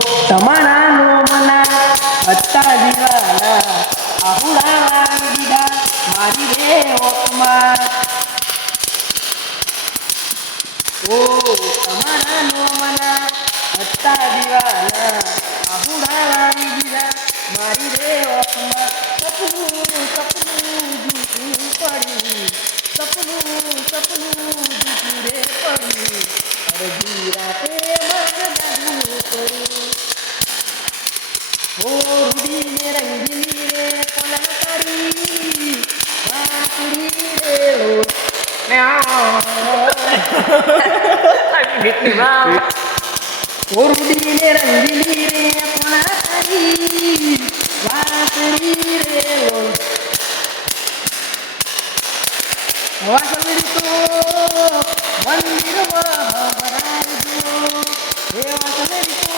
તમારા મના હતા દીવાના આહુડા દીધા મારી રે ઓકમાં ઓ તમારા મના હતા દીવાના આહુડા દીધા મારી રે ઓકમાં સપનું સપનું જૂઠું પડ્યું સપનું સપનું જૂઠું રે પડ્યું અડધી રાતે મગદાનું કર્યું ઓ રૂડીને રંગીલી રે કોલકારી વાકડી રે ઓ રૂડીને રંગીલી રે કોલકારી વાકડી રે વાસળી તો મંદિરમાં ભરાવજો હે વાસળી તો